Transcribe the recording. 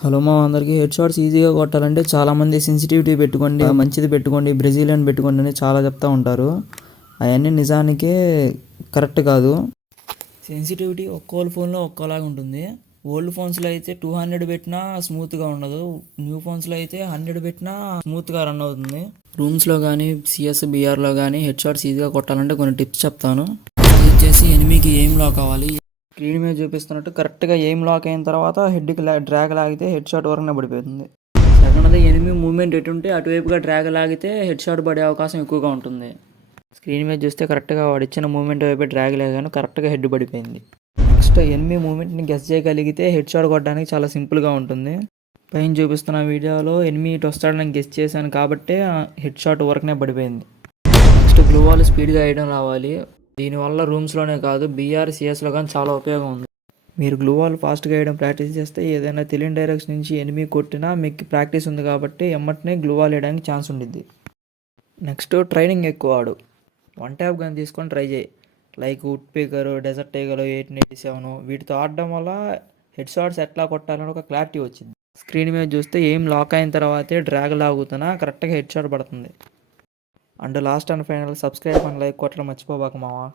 Hello మా అందరికీ head shots ఈజీగా కొట్టాలంటే చాలామంది సెన్సిటివిటీ పెట్టుకోండి, మంచిది పెట్టుకోండి, బ్రెజిలియన్ పెట్టుకోండి అని చాలా చెప్తూ ఉంటారు. అవన్నీ నిజానికే కరెక్ట్ కాదు. సెన్సిటివిటీ ఒక్కోళ్ళ ఫోన్లో ఒక్కోలాగా ఉంటుంది. ఓల్డ్ ఫోన్స్లో అయితే 200 పెట్టినా స్మూత్గా ఉండదు. న్యూ ఫోన్స్లో అయితే 100 పెట్టినా స్మూత్గా రన్ అవుతుంది. రూమ్స్లో కానీ సిఎస్ బిఆర్లో కానీ హెడ్ షాట్స్ ఈజీగా కొట్టాలంటే కొన్ని టిప్స్ చెప్తాను. ఇది వచ్చేసి ఎనిమికి ఏం లాక్ అవ్వాలి. స్క్రీన్ మీద చూపిస్తున్నట్టు కరెక్ట్గా ఎయిమ్ లాక్ అయిన తర్వాత హెడ్కి డ్రాగ్ లాగితే హెడ్ షాట్ వరకునే పడిపోతుంది. సెకండ్ది ఎనిమి మూవ్మెంట్ ఎటుంటే అటువైపుగా డ్రాగ్ లాగితే హెడ్ షాట్ పడే అవకాశం ఎక్కువగా ఉంటుంది. స్క్రీన్ మీద చూస్తే కరెక్ట్గా వాడు ఇచ్చిన మూవ్మెంట్ వైపు డ్రాగ్ లాగాను కరెక్ట్గా హెడ్ పడిపోయింది. నెక్స్ట్ ఎనిమి మూవ్మెంట్ని గెస్ చేయగలిగితే హెడ్ షాట్ కొట్టడానికి చాలా సింపుల్గా ఉంటుంది. పైన చూపిస్తున్న వీడియోలో ఎనిమి ఇటు వస్తాడని గెస్ చేశాను కాబట్టి హెడ్ షాట్ వరకునే పడిపోయింది. నెక్స్ట్ గ్లూ వాల్ స్పీడ్గా వేయడం రావాలి. దీనివల్ల రూమ్స్లోనే కాదు బీఆర్ సిఎస్లో కానీ చాలా ఉపయోగం ఉంది. మీరు గ్లూ వాల్ ఫాస్ట్గా వేయడం ప్రాక్టీస్ చేస్తే ఏదైనా తెలియని డైరెక్షన్ నుంచి ఎనిమి కొట్టినా మీకు ప్రాక్టీస్ ఉంది కాబట్టి ఎమ్మటనే గ్లూ వాల్ వేయడానికి ఛాన్స్ ఉండిద్ది. నెక్స్ట్ ట్రైనింగ్ ఎక్కువ ఆడు. 1 ట్యాప్ గన్ తీసుకొని ట్రై చేయి. లైక్ వుడ్ పీకర్, డెజర్ట్ టైగర్, 1887 వీటితో ఆడడం వల్ల హెడ్ షాట్స్ ఎట్లా కొట్టాలని ఒక క్లారిటీ వచ్చింది. స్క్రీన్ మీద చూస్తే ఏం లాక్ అయిన తర్వాతే డ్రాగ్ లాగుతున్నా కరెక్ట్గా హెడ్ షాట్ పడుతుంది. And last and final subscribe and like కొట్టడం మర్చిపోబాక మావా.